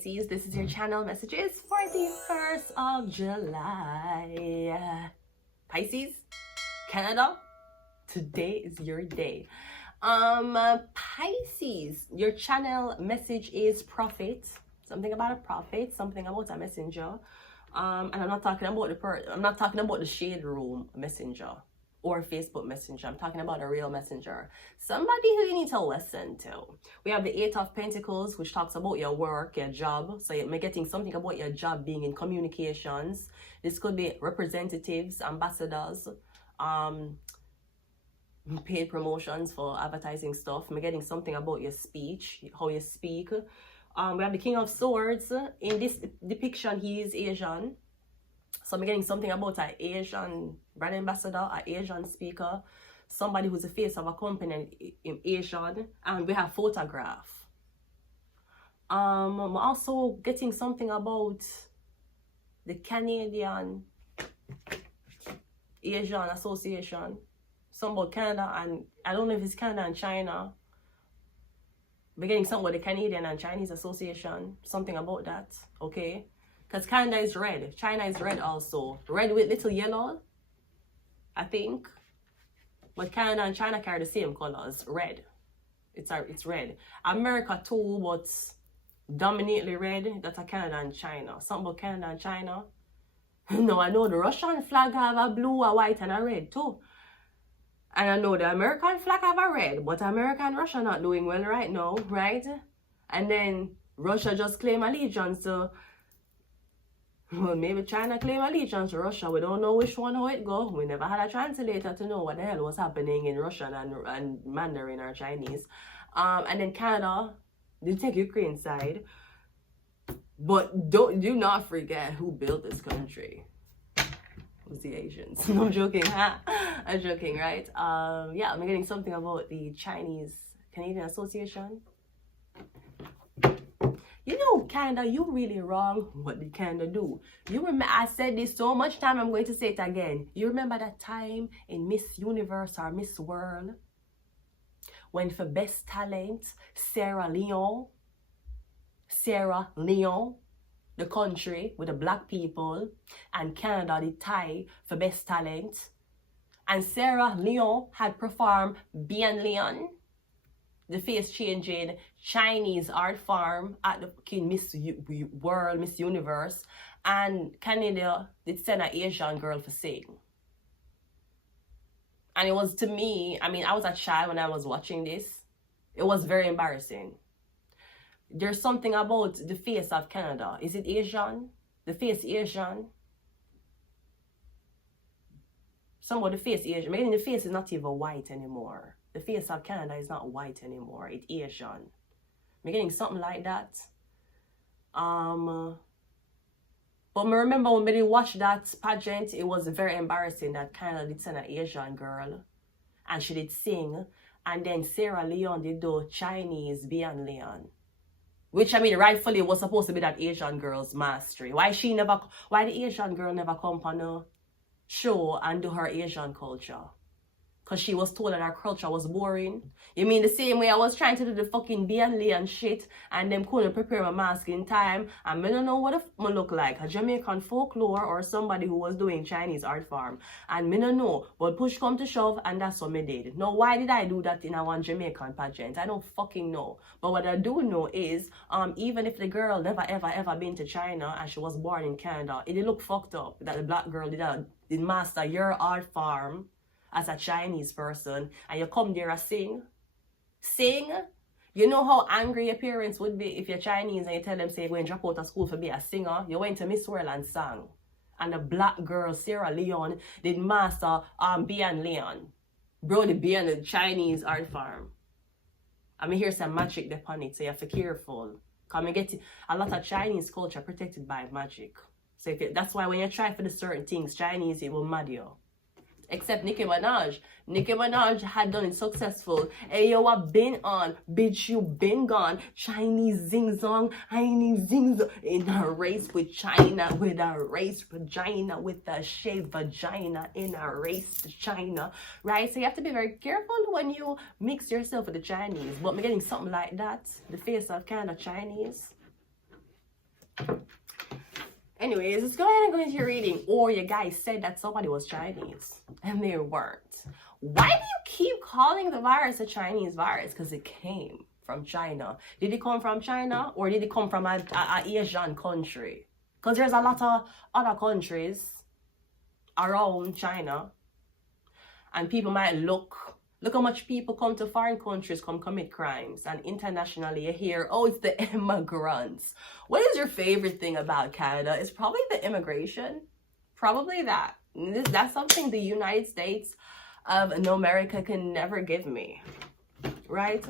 Pisces, this is your channel messages for the 1st of July. Pisces, Canada, today is your day. Pisces, your channel message is prophet. Something about a prophet, something about a messenger. And I'm not talking about the shade room messenger or Facebook messenger. I'm talking about a real messenger. Somebody who you need to listen to. We have the 8 of Pentacles, which talks about your work, your job. So you're getting something about your job being in communications. This could be representatives, ambassadors, paid promotions for advertising stuff. I'm getting something about your speech, how you speak. We have the King of Swords. In this depiction, he is Asian. So I'm getting something about an Asian brand ambassador, an Asian speaker, somebody who's the face of a company in Asian, and we have photograph. I'm also getting something about the Canadian Asian Association, something about Canada, and I don't know if it's Canada and China. We're getting something about the Canadian and Chinese Association, something about that, okay? Because Canada is red. China is red also. Red with little yellow, I think. But Canada and China carry the same colors. Red. It's red. America too, but dominantly red. That's a Canada and China. Something about Canada and China. No, I know the Russian flag have a blue, a white, and a red too. And I know the American flag have a red. But America and Russia not doing well right now, right? And then Russia just claim allegiance to... Well, maybe China claim allegiance to Russia. We don't know which one, how it go. We never had a translator to know what the hell was happening in Russian and Mandarin or Chinese. And then Canada, they take Ukraine side. But do not forget who built this country. It was the Asians. No, I'm joking. I'm joking, right? Yeah, I'm getting something about the Chinese Canadian Association. You know, Canada, you really wrong. What did Canada do? You remember, I said this so much time, I'm going to say it again. You remember that time in Miss Universe or Miss World, when for best talent, Sarah Leon, the country with the black people, and Canada the tie for best talent. And Sarah Leon had performed Bien Leon, the face changing Chinese art form at the Miss World, Miss Universe, and Canada did send an Asian girl for sing. And it was, to me, I mean, I was a child when I was watching this. It was very embarrassing. There's something about the face of Canada. Is it Asian? The face Asian? Some of the face Asian. Maybe the face is not even white anymore. The face of Canada is not white anymore. It's Asian. I'm getting something like that. But I remember when we watched that pageant, it was very embarrassing that Canada did send an Asian girl. And she did sing. And then Sarah Leon did do Chinese Bien Leon. Which, I mean, rightfully was supposed to be that Asian girl's mastery. Why the Asian girl never come on a show and do her Asian culture? Because she was told that our culture was boring. You mean the same way I was trying to do the fucking B&L and shit, and them couldn't prepare my mask in time, and I don't know what I look like, a Jamaican folklore or somebody who was doing Chinese art form. And I don't know, but push come to shove, and that's what I did. Now, why did I do that in a one Jamaican pageant? I don't fucking know. But what I do know is, even if the girl never ever been to China, and she was born in Canada, it did look fucked up that the black girl did master your art form as a Chinese person, and you come there and sing. You know how angry your parents would be if you're Chinese and you tell them, say, you're going to drop out of school for be a singer. You went to Miss World and sang. And the black girl, Sarah Leon, did master Bien Leon. Bro, the Chinese art form. I mean, here's some magic upon it, so you have to be careful. Because I get a lot of Chinese culture protected by magic. So that's why when you try for the certain things, Chinese, it will mad you. Except Nicki Minaj. Nicki Minaj had done it successful. Hey, yo, I've been on. Bitch, you been gone. Chinese zing-zong. Chinese zing-zong. In a race with China. With a race vagina. With a shaved vagina. In a race to China. Right? So you have to be very careful when you mix yourself with the Chinese. But I'm getting something like that. The face of kind of Chinese. Anyways, let's go ahead and go into your reading. Or you guys said that somebody was Chinese and they weren't. Why do you keep calling the virus a Chinese virus? Because it came from China. Did it come from China or did it come from an Asian country? Because there's a lot of other countries around China. And people might look how much people come to foreign countries, come commit crimes. And internationally you hear, oh, it's the immigrants. What is your favorite thing about Canada? It's probably the immigration. Probably that. That's something the United States of America can never give me. Right?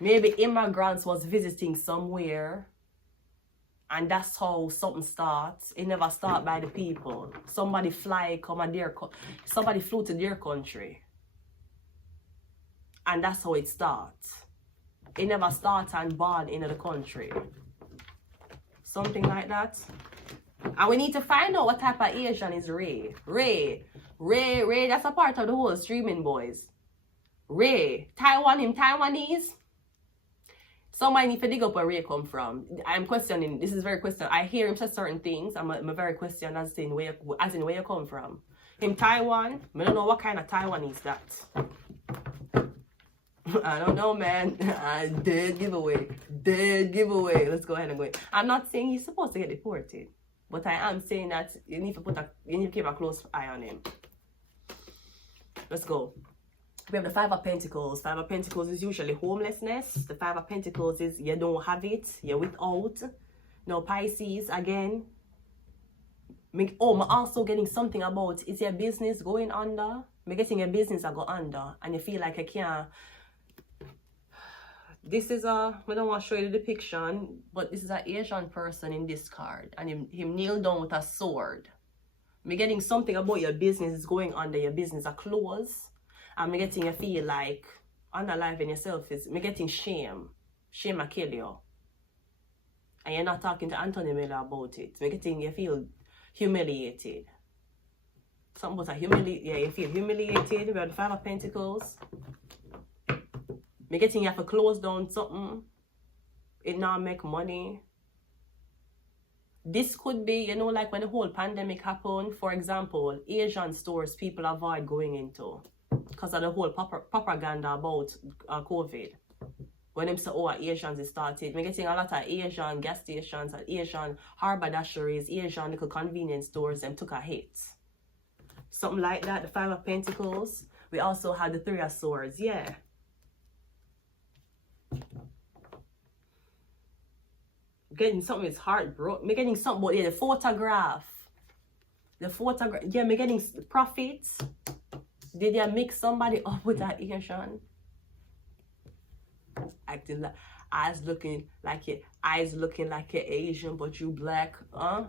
Maybe immigrants was visiting somewhere. And that's how something starts. It never starts by the people. Somebody somebody flew to their country. And that's how it starts. It never starts and born into the country. Something like that. And we need to find out what type of Asian is Ray. Ray, that's a part of the whole streaming boys. Ray, Taiwanese. Somebody need to dig up where Ray come from. I'm questioning. This is very question. I hear him say certain things. I'm a very question as in where you come from. In Taiwan, I don't know what kind of Taiwan is that. I don't know, man. Dead giveaway. Let's go ahead and go. I'm not saying he's supposed to get deported, but I am saying that you need to keep a close eye on him. Let's go. We have the Five of Pentacles. Five of Pentacles is usually homelessness. The Five of Pentacles is you don't have it. You're without. No, Pisces, again. I'm also getting something about, is your business going under? I'm getting your business that go under. And you feel like I can't. This is I don't want to show you the depiction, but this is an Asian person in this card. And him kneel down with a sword. I'm getting something about your business is going under. Your business are closed. I'm getting you feel like unaliving yourself is me getting shame. Shame I kill you. And you're not talking to Anthony Miller about it. Me getting you feel humiliated. Something about you feel humiliated. We have the Five of Pentacles. Me getting you have to close down something. It not make money. This could be, like when the whole pandemic happened, for example, Asian stores people avoid going into. Because of the whole propaganda about COVID. When them say, Asians it started. We're getting a lot of Asian gas stations and Asian harbor dasheries, Asian little convenience stores, and took a hit. Something like that. The Five of Pentacles. We also had the Three of Swords. Yeah. Getting something is heartbroken. We're getting something about the photograph. The photograph. Yeah, we're getting profits. Did you mix somebody up with that Asian? Acting like eyes looking like you're Asian, but you black.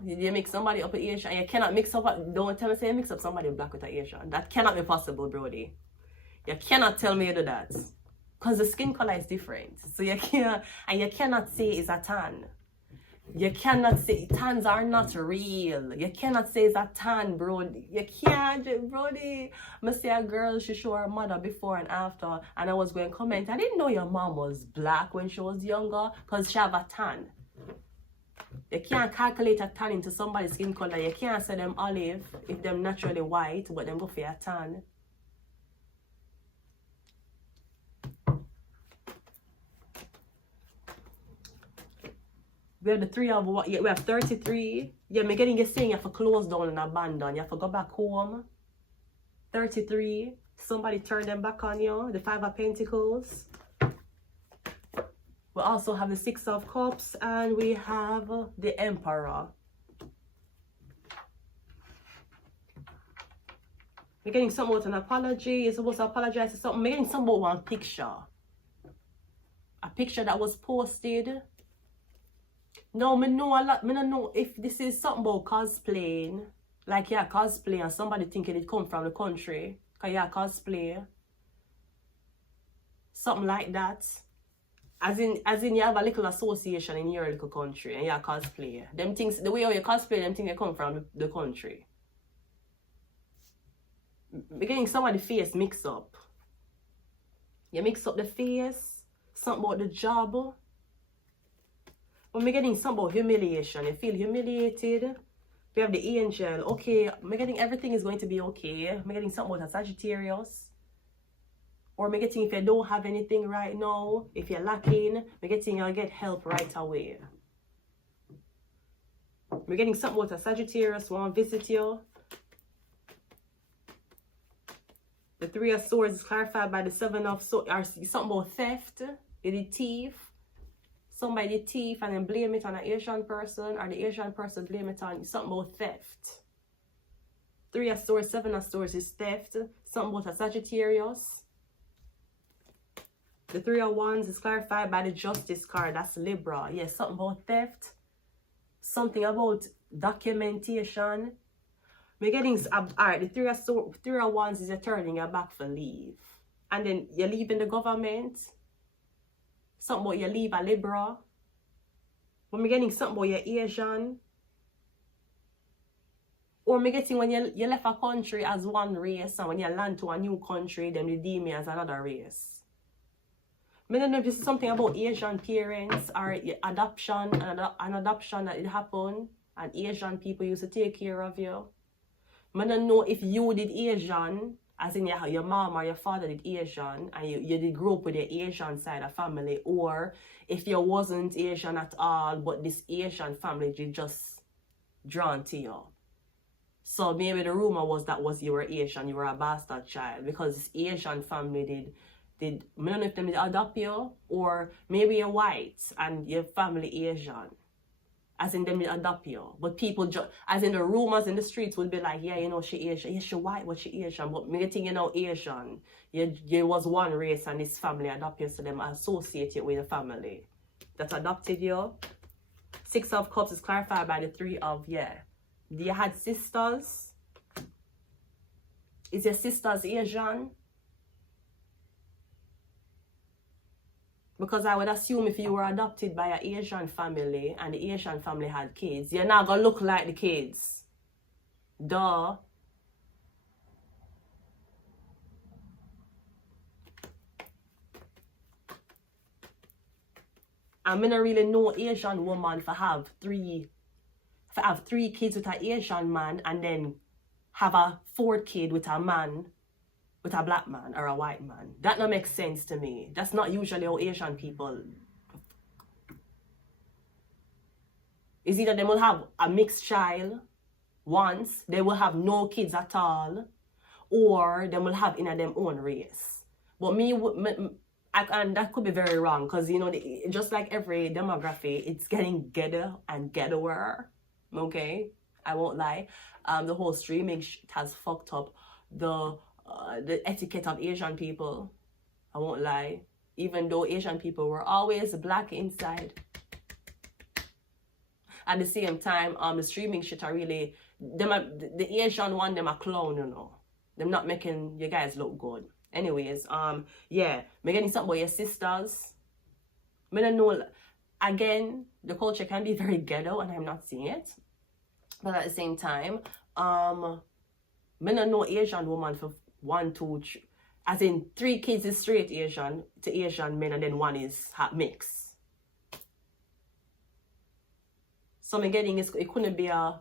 Did you mix somebody up with Asian? You cannot mix up. Don't tell me say you mix up somebody black with an Asian. That cannot be possible, Brody. You cannot tell me you do that. Because the skin color is different. So you cannot say it's a tan. You cannot say tans are not real. You cannot say it's a tan, Brody. You can't, Brody. I see a girl, she showed her mother before and after, and I was going to comment, I didn't know your mom was black when she was younger, because she have a tan. You can't calculate a tan into somebody's skin color. You can't say them olive if them naturally white, but them go for a tan. We have the three of what? We have 33. Yeah, me getting you saying you have to close down and abandon. You have to go back home. 33. Somebody turn them back on you. The Five of Pentacles. We also have the Six of Cups and we have the Emperor. We're getting something about an apology. You're supposed to apologize for something. We're getting something about one picture. A picture that was posted. No, me don't know if this is something about cosplaying. Like, yeah, cosplay and somebody thinking it come from the country. Because, yeah, cosplay. Something like that. As in you have a little association in your little country and yeah, cosplay. Them things, the way how you cosplay, them things they come from the country. We're getting some of the face mixed up. You mix up the face, something about the job. When we're getting some about humiliation, you feel humiliated. We have the angel. Okay, we're getting everything is going to be okay. We're getting something about a Sagittarius. Or we're getting if you don't have anything right now, if you're lacking, we're getting you'll get help right away. We're getting something about a Sagittarius want to visit you. The Three of Swords is clarified by the Seven of Swords. Or something about theft. The thief. Somebody thief and then blame it on an Asian person. Or the Asian person blame it on something about theft. Three of Swords, Seven of Swords is theft. Something about a Sagittarius. The Three of Wands is clarified by the Justice card. That's Libra. Yes, something about theft. Something about documentation. We're getting, alright, the Three of Wands is you're turning your back for leave. And then you're leaving the government. Something about you leave a Libra. When we're getting something about you're Asian. Or we're getting when you left a country as one race. And when you land to a new country, then they deem you as another race. I don't know if this is something about Asian parents or adoption, an adoption that it happened. And Asian people used to take care of you. I don't know if you did Asian, as in your mom or your father did Asian, and you did grow up with the Asian side of family, or if you wasn't Asian at all, but this Asian family did just drawn to you. So maybe the rumor was you were Asian, you were a bastard child, because this Asian family did I don't know if they adopt you, or maybe you're white and your family Asian. As in them adopt you. But people as in the rumors in the streets would be like, yeah, you know, she Asian. Yeah, she white, but she Asian. But me think you know Asian. You was one race and this family adopt you, so them associate you with the family that adopted you. Six of Cups is clarified by the Three of, you had sisters. Is your sisters Asian? Because I would assume if you were adopted by an Asian family and the Asian family had kids, you're not going to look like the kids. Duh. I don't really know Asian woman for have three kids with an Asian man and then have a fourth kid with a man, with a black man or a white man. That don't make sense to me. That's not usually how Asian people. Is either they will have a mixed child once, they will have no kids at all, or they will have in them own race. But and that could be very wrong, because you know, just like every demography, it's getting ghetto and ghettoer. Okay, I won't lie. The whole streaming has fucked up the etiquette of Asian people. I won't lie. Even though Asian people were always black inside. At the same time, the streaming shit are really the Asian one, them a clown, you know. Them not making you guys look good. Anyways, yeah, me getting something about your sisters. Me don't know. Again, the culture can be very ghetto, and I'm not seeing it. But at the same time, me don't know Asian woman for 1, 2, 3, as in 3 kids is straight Asian to Asian men, and then 1 is mix. So me getting is it couldn't be a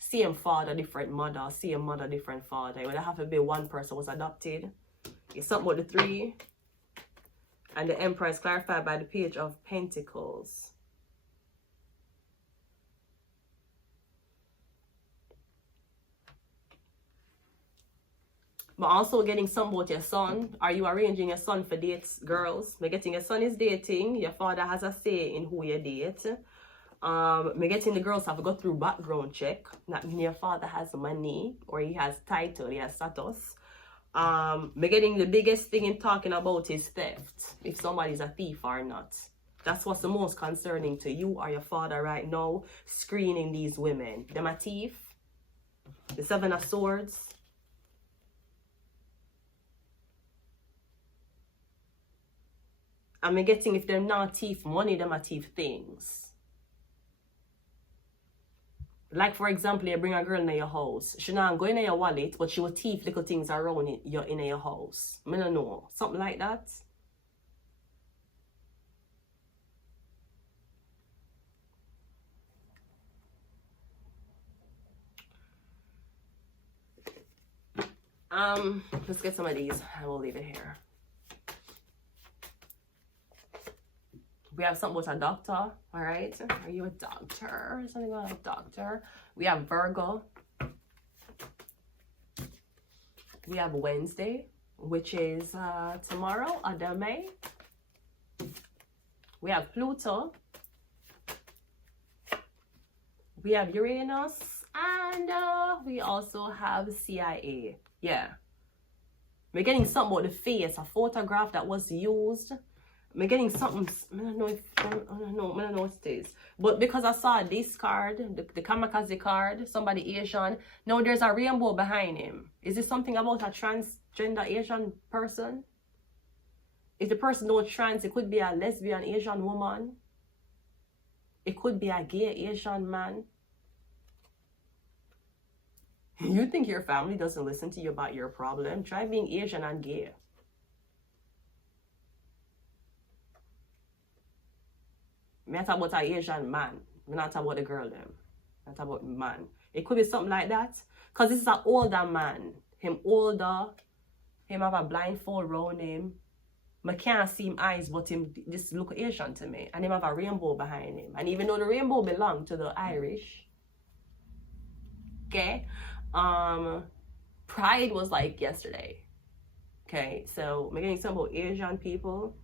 same father, different mother, same mother, different father. It would have to be one person was adopted. It's something about the 3. And the Emperor is clarified by the Page of Pentacles. But also getting some about your son. Are you arranging your son for dates, girls? We're getting your son is dating. Your father has a say in who you date. We're getting the girls have to go through background check. That means your father has money, or he has title, he has status. We're getting the biggest thing in talking about is theft. If somebody's a thief or not. That's what's the most concerning to you or your father right now. Screening these women. Them a thief. The 7 of Swords. And we're getting if they're not thief money, them are thief things. Like for example, you bring a girl in your house. She not go in your wallet, but she will thief little things around in your house. I don't know. Something like that. Let's get some of these. I will leave it here. We have something with a doctor. All right. Are you a doctor? Something about a doctor. We have Virgo. We have Wednesday, which is tomorrow, Adame. We have Pluto. We have Uranus. And we also have CIA. Yeah. We're getting something about the face, a photograph that was used. I'm getting something, I don't know what it is. But because I saw this card, the Kamikaze card, somebody Asian, now there's a rainbow behind him. Is this something about a transgender Asian person? If the person not trans, it could be a lesbian Asian woman. It could be a gay Asian man. You think your family doesn't listen to you about your problem? Try being Asian and gay. I'm not talking about an Asian man. I'm not talking about the girl them. I'm talking about man. It could be something like that. Because this is an older man. Him older. Him have a blindfold around him. I can't see him eyes, but him just look Asian to me. And him have a rainbow behind him. And even though the rainbow belong to the Irish. Okay. Pride was like yesterday. Okay. So I'm getting some about Asian people.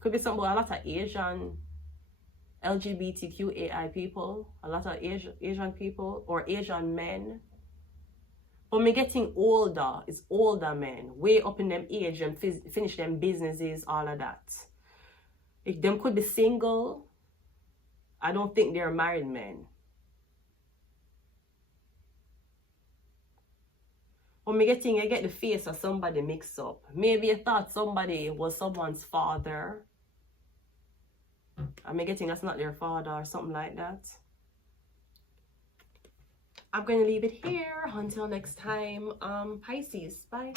Could be some, a lot of Asian LGBTQAI people, a lot of Asian people or Asian men. But me getting older, it's older men, way up in them age and finish them businesses, all of that. If them could be single, I don't think they're married men. But me getting, I get the face of somebody mixed up. Maybe you thought somebody was someone's father. I'm getting that's not their father or something like that. I'm going to leave it here until next time. Pisces, bye.